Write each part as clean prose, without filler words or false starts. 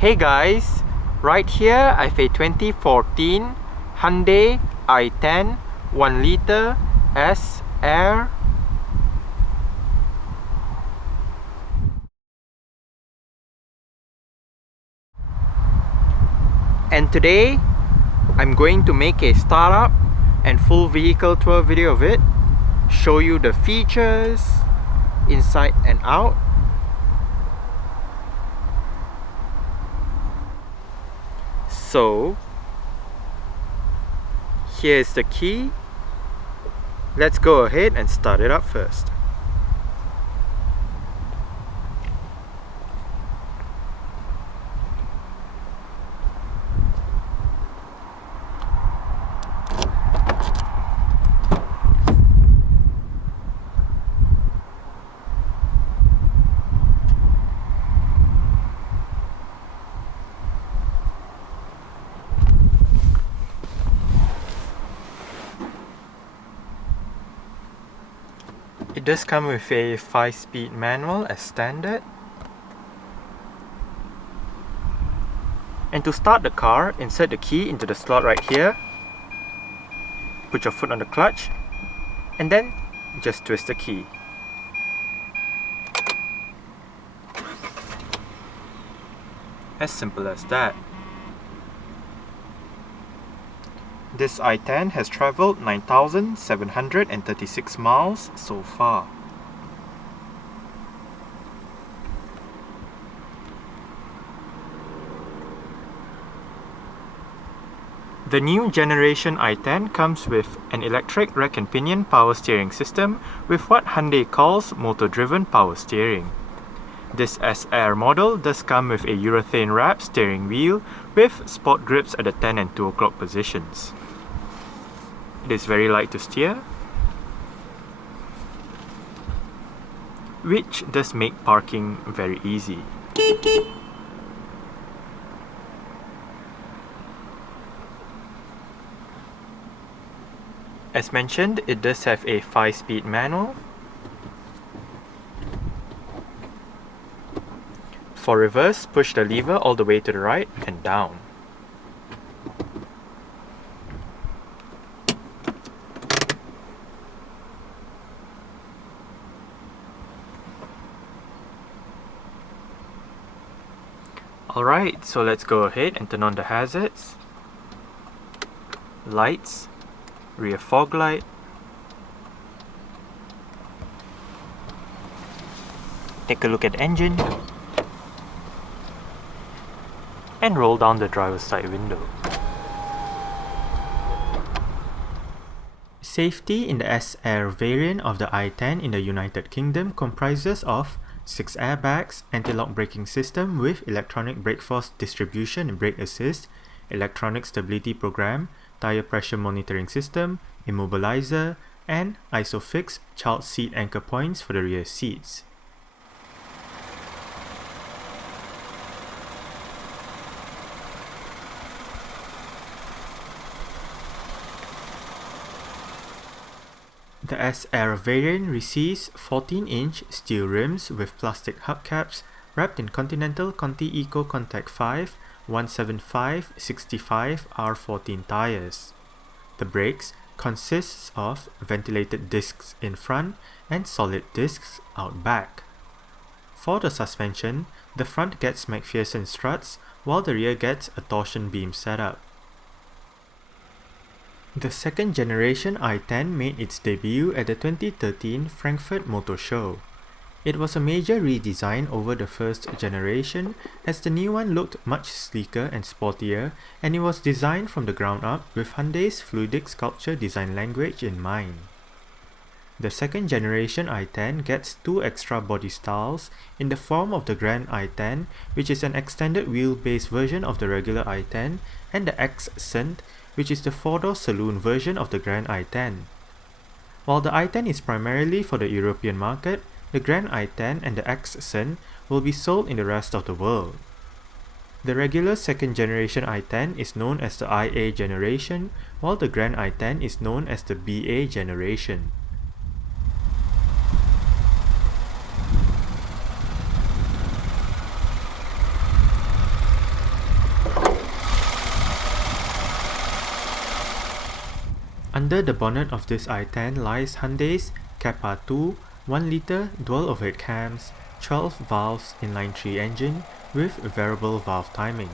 Hey guys, right here I have a 2014 Hyundai i10 1 liter S Air. And today I'm going to make a startup and full vehicle tour video of it, show you the features inside and out. So here's the key. Let's go ahead and start it up first. It does come with a 5-speed manual as standard. And to start the car, insert the key into the slot right here. Put your foot on the clutch and then just twist the key. As simple as that. This i10 has travelled 9,736 miles so far. The new generation i10 comes with an electric rack and pinion power steering system with what Hyundai calls motor-driven power steering. This S-Air model does come with a urethane wrap steering wheel with sport grips at the 10 and 2 o'clock positions. It is very light to steer, which does make parking very easy. As mentioned, it does have a 5-speed manual. For reverse, push the lever all the way to the right and down. Alright, so let's go ahead and turn on the hazards. Lights, rear fog light, take a look at engine, and roll down the driver's side window. Safety in the S-Air variant of the i10 in the United Kingdom comprises of 6 airbags, anti-lock braking system with electronic brake force distribution and brake assist, electronic stability program, tire pressure monitoring system, immobilizer, and ISOFIX child seat anchor points for the rear seats. The S-Air variant receives 14-inch steel rims with plastic hubcaps wrapped in Continental Conti Eco Contact 5 175/65 R14 tires. The brakes consists of ventilated discs in front and solid discs out back. For the suspension, the front gets McPherson struts while the rear gets a torsion beam setup. The second generation i10 made its debut at the 2013 Frankfurt Motor Show. It was a major redesign over the first generation as the new one looked much sleeker and sportier, and it was designed from the ground up with Hyundai's fluidic sculpture design language in mind. The second generation i10 gets 2 extra body styles in the form of the Grand i10, which is an extended wheelbase version of the regular i10, and the Accent, which is the 4-door saloon version of the Grand i10. While the i10 is primarily for the European market, the Grand i10 and the Accent will be sold in the rest of the world. The regular second generation i10 is known as the IA generation, while the Grand i10 is known as the BA generation. Under the bonnet of this i10 lies Hyundai's Kappa 2 1-litre dual overhead cams, 12 valves inline 3 engine with variable valve timing.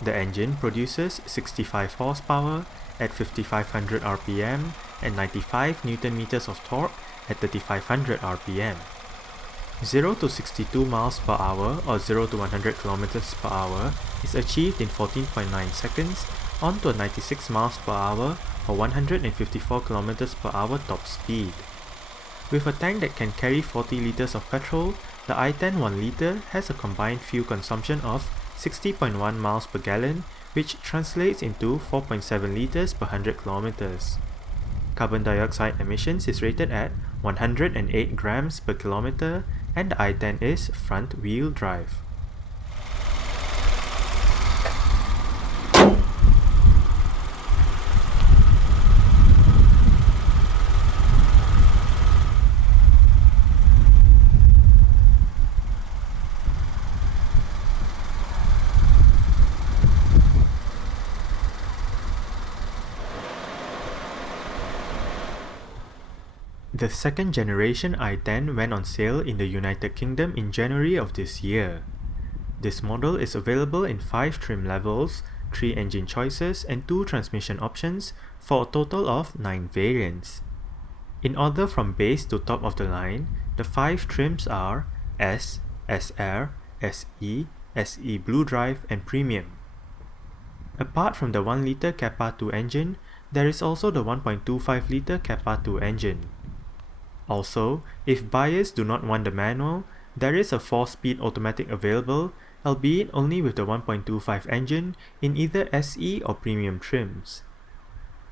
The engine produces 65 horsepower at 5500 rpm and 95 Nm of torque at 3500 rpm. 0 to 62 miles per hour or 0 to 100 km per hour is achieved in 14.9 seconds onto a 96 miles per hour or 154 km per hour top speed. With a tank that can carry 40 liters of petrol, the i10 1-litre has a combined fuel consumption of 60.1 miles per gallon, which translates into 4.7 liters per 100 kilometers. Carbon dioxide emissions is rated at 108 grams per kilometer, and the i10 is front-wheel drive. The second generation i10 went on sale in the United Kingdom in January of this year. This model is available in 5 trim levels, 3 engine choices and 2 transmission options for a total of 9 variants. In order from base to top of the line, the 5 trims are S, SR, SE, SE Blue Drive and Premium. Apart from the 1-litre Kappa 2 engine, there is also the 1.25-litre Kappa 2 engine. Also, if buyers do not want the manual, there is a 4-speed automatic available, albeit only with the 1.25 engine in either SE or Premium trims.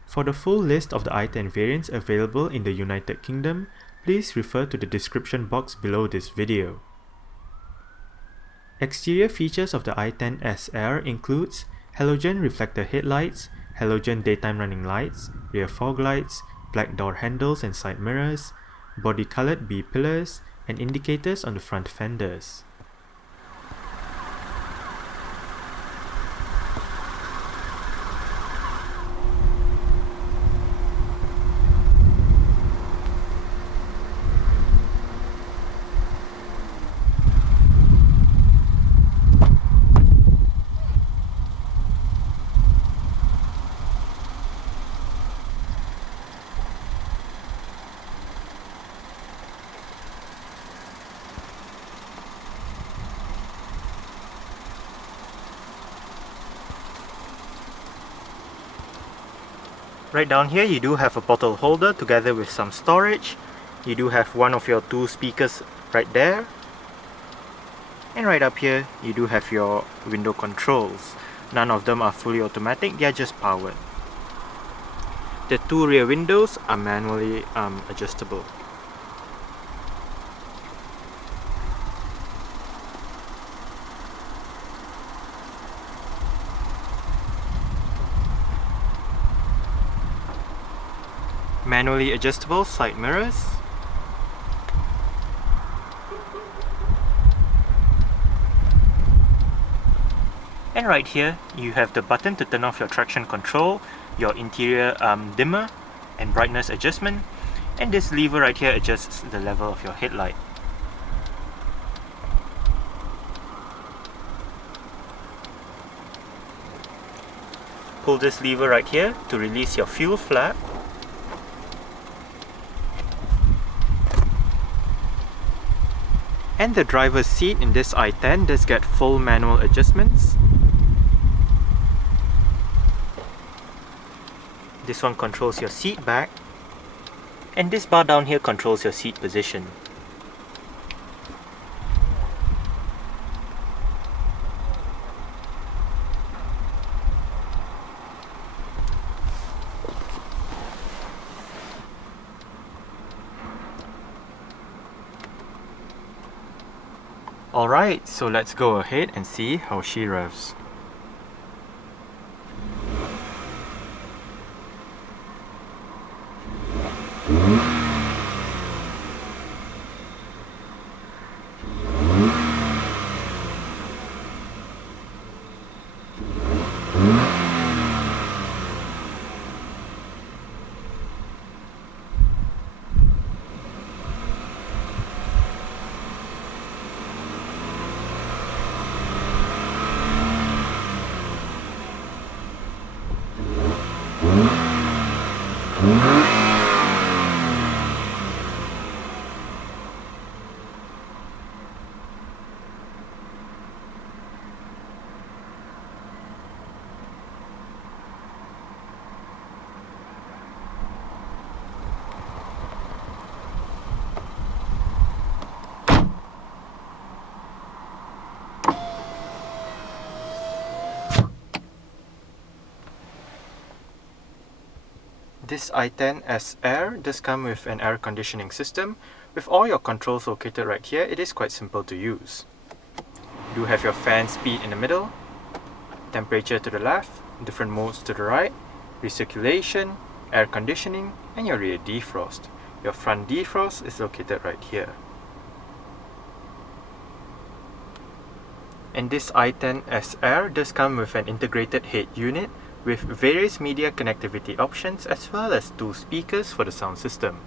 For the full list of the i10 variants available in the United Kingdom, please refer to the description box below this video. Exterior features of the i10 SR includes halogen reflector headlights, halogen daytime running lights, rear fog lights, black door handles and side mirrors, body-colored B-pillars, and indicators on the front fenders. Right down here you do have a bottle holder together with some storage. You do have one of your 2 speakers right there. And right up here you do have your window controls. None of them are fully automatic, they are just powered. The 2 rear windows are manually adjustable. Manually adjustable side mirrors. And right here you have the button to turn off your traction control, your interior dimmer and brightness adjustment, and this lever right here adjusts the level of your headlight. Pull this lever right here to release your fuel flap. And the driver's seat in this i10 does get full manual adjustments. This one controls your seat back, and this bar down here controls your seat position. Alright, so let's go ahead and see how she revs. This i10 SR does come with an air conditioning system. With all your controls located right here, it is quite simple to use. You do have your fan speed in the middle, temperature to the left, different modes to the right, recirculation, air conditioning, and your rear defrost. Your front defrost is located right here. And this i10 SR does come with an integrated head unit with various media connectivity options as well as 2 speakers for the sound system.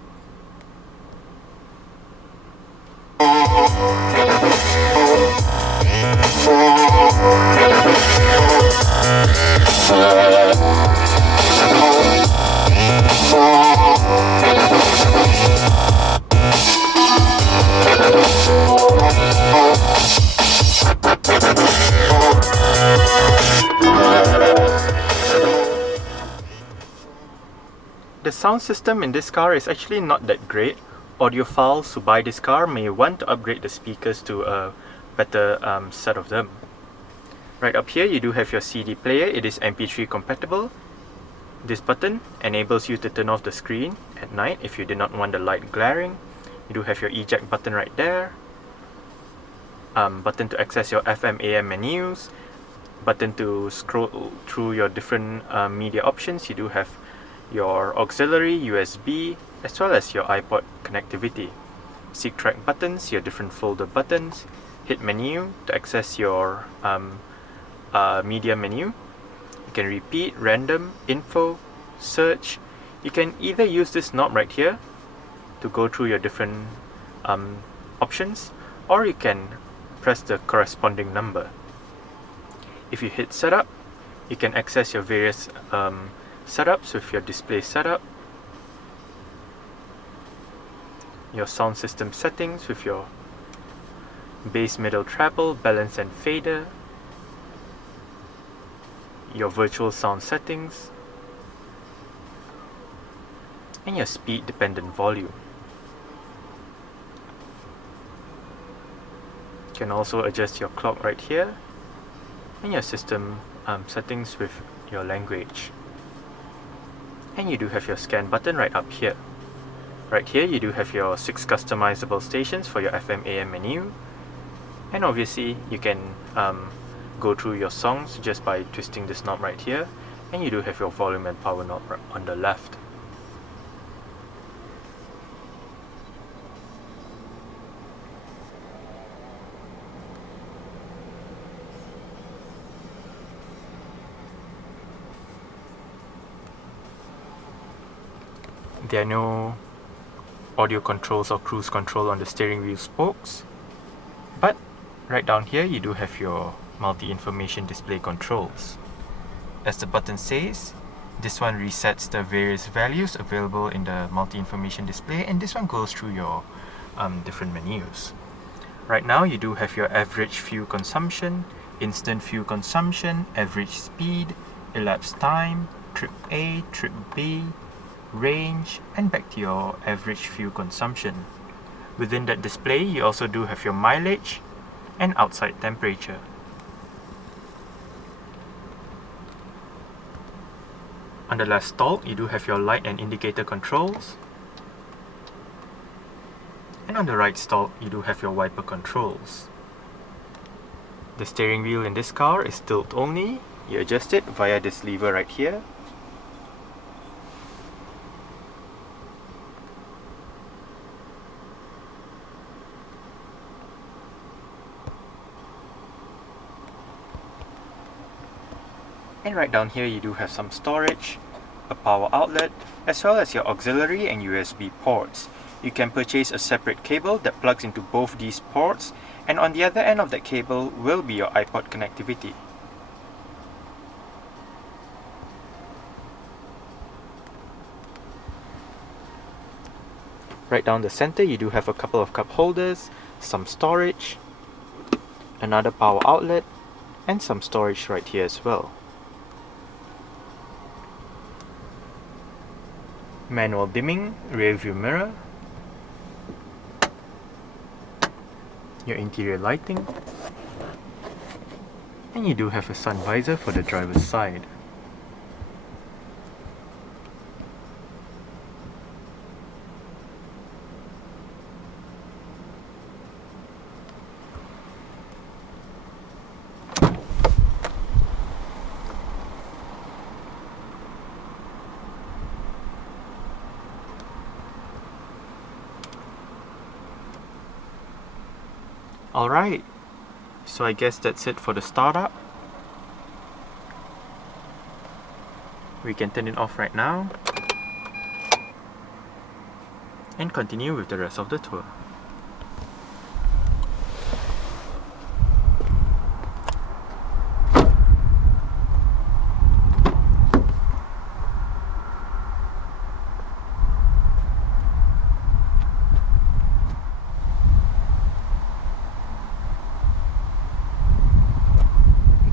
The sound system in this car is actually not that great. Audiophiles who buy this car may want to upgrade the speakers to a better set of them. Right up here you do have your CD player. It is MP3 compatible. This button enables you to turn off the screen at night if you do not want the light glaring. You do have your eject button right there. Button to access your FM AM menus. Button to scroll through your different media options. You do have your auxiliary, USB, as well as your iPod connectivity. Seek track buttons, your different folder buttons. Hit menu to access your media menu. You can repeat, random, info, search. You can either use this knob right here to go through your different options, or you can press the corresponding number. If you hit setup, you can access your various setups with your display setup, your sound system settings with your bass, middle, treble, balance and fader, your virtual sound settings, and your speed dependent volume. You can also adjust your clock right here and your system settings with your language. And you do have your scan button right up here. Right here you do have your 6 customizable stations for your FM AM menu, and obviously you can go through your songs just by twisting this knob right here, and you do have your volume and power knob on the left. There are no audio controls or cruise control on the steering wheel spokes, but right down here you do have your multi-information display controls. As the button says, this one resets the various values available in the multi-information display, and this one goes through your different menus. Right now you do have your average fuel consumption, instant fuel consumption, average speed, elapsed time, trip A, trip B, range, and back to your average fuel consumption. Within that display you also do have your mileage and outside temperature. On the left stalk you do have your light and indicator controls, and on the right stalk you do have your wiper controls. The steering wheel in this car is tilt only. You adjust it via this lever right here. And right down here you do have some storage, a power outlet, as well as your auxiliary and USB ports. You can purchase a separate cable that plugs into both these ports, and on the other end of that cable will be your iPod connectivity. Right down the center you do have a couple of cup holders, some storage, another power outlet, and some storage right here as well. Manual dimming, rear view mirror, your interior lighting, and you do have a sun visor for the driver's side. Alright, so I guess that's it for the startup. We can turn it off right now and continue with the rest of the tour.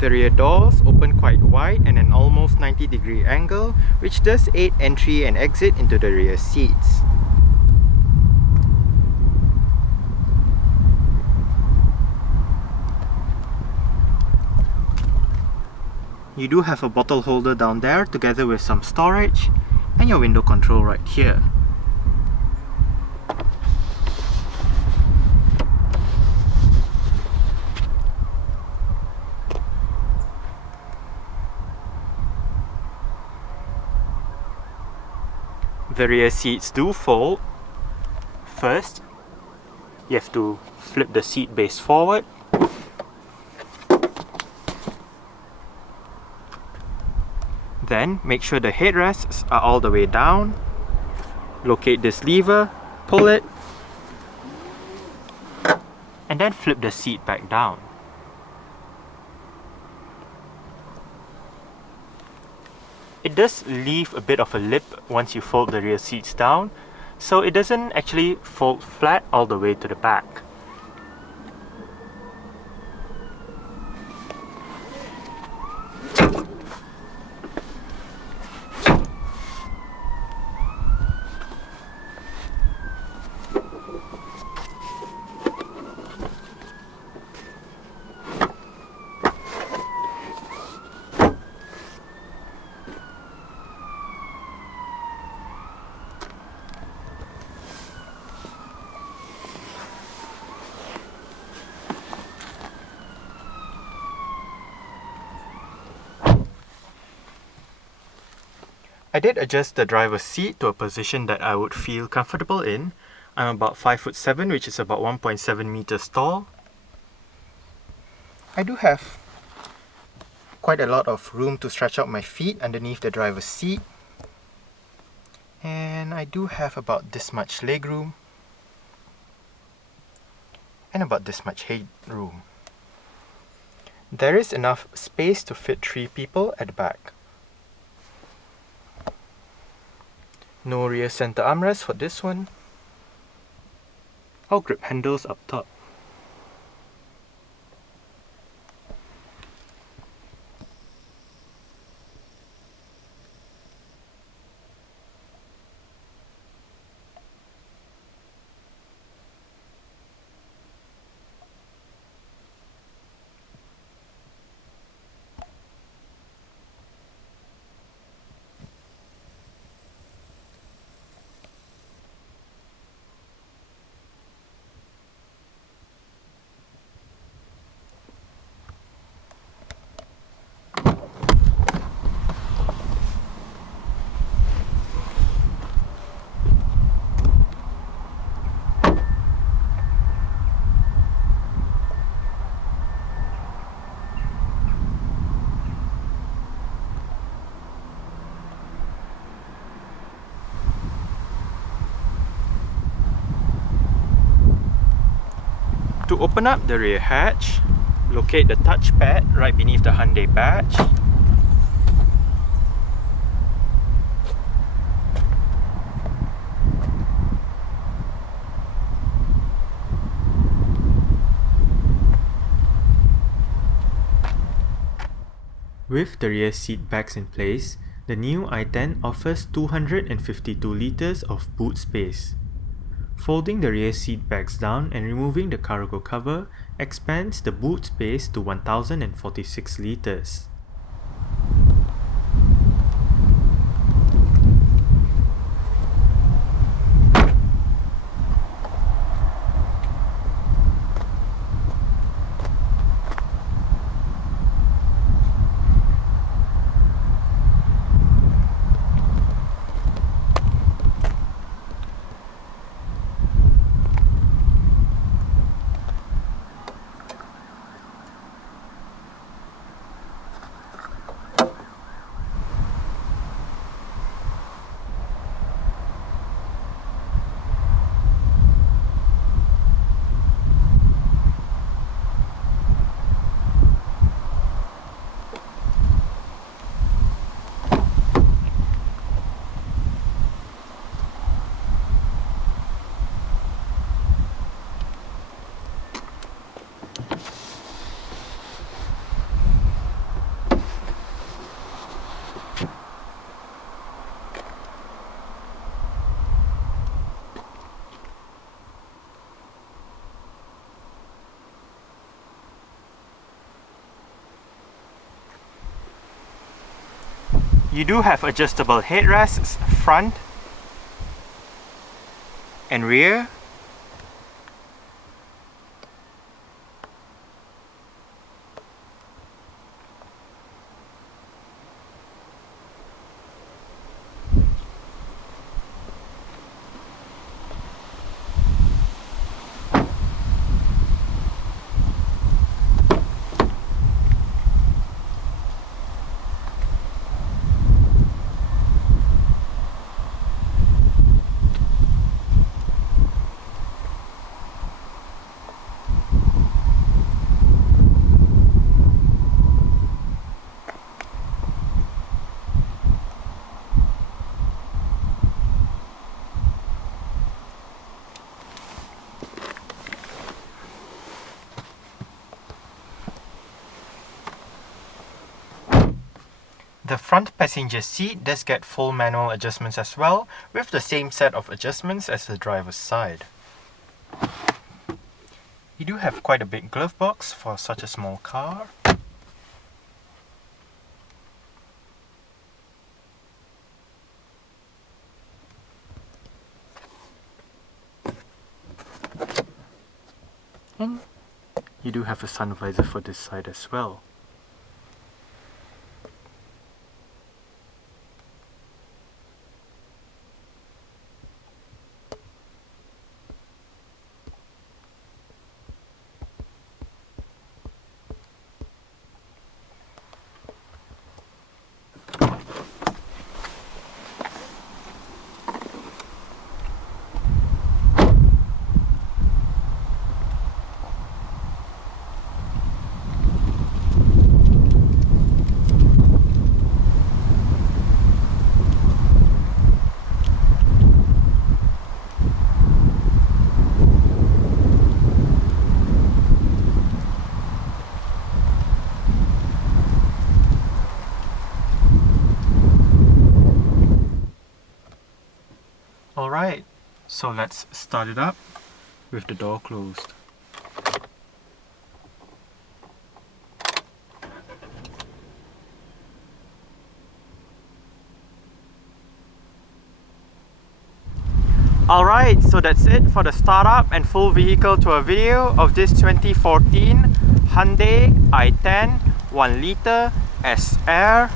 The rear doors open quite wide and an almost 90-degree angle, which does aid entry and exit into the rear seats. You do have a bottle holder down there together with some storage and your window control right here. The rear seats do fold. First, you have to flip the seat base forward. Then, make sure the headrests are all the way down. Locate this lever, pull it, and then flip the seat back down. It does leave a bit of a lip once you fold the rear seats down, so it doesn't actually fold flat all the way to the back. I did adjust the driver's seat to a position that I would feel comfortable in. I'm about 5'7", which is about 1.7 meters tall. I do have quite a lot of room to stretch out my feet underneath the driver's seat. And I do have about this much legroom and about this much headroom. There is enough space to fit 3 people at the back. No rear center armrest for this one. All grip handles up top. To open up the rear hatch, locate the touchpad right beneath the Hyundai badge. With the rear seat backs in place, the new i10 offers 252 liters of boot space. Folding the rear seat backs down and removing the cargo cover expands the boot space to 1046 liters. You do have adjustable headrests front and rear. The front passenger seat does get full manual adjustments as well, with the same set of adjustments as the driver's side. You do have quite a big glove box for such a small car. And you do have a sun visor for this side as well. Alright, so let's start it up with the door closed. Alright, so that's it for the startup and full vehicle tour video of this 2014 Hyundai i10 1 liter SR.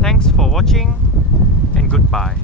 Thanks for watching and goodbye.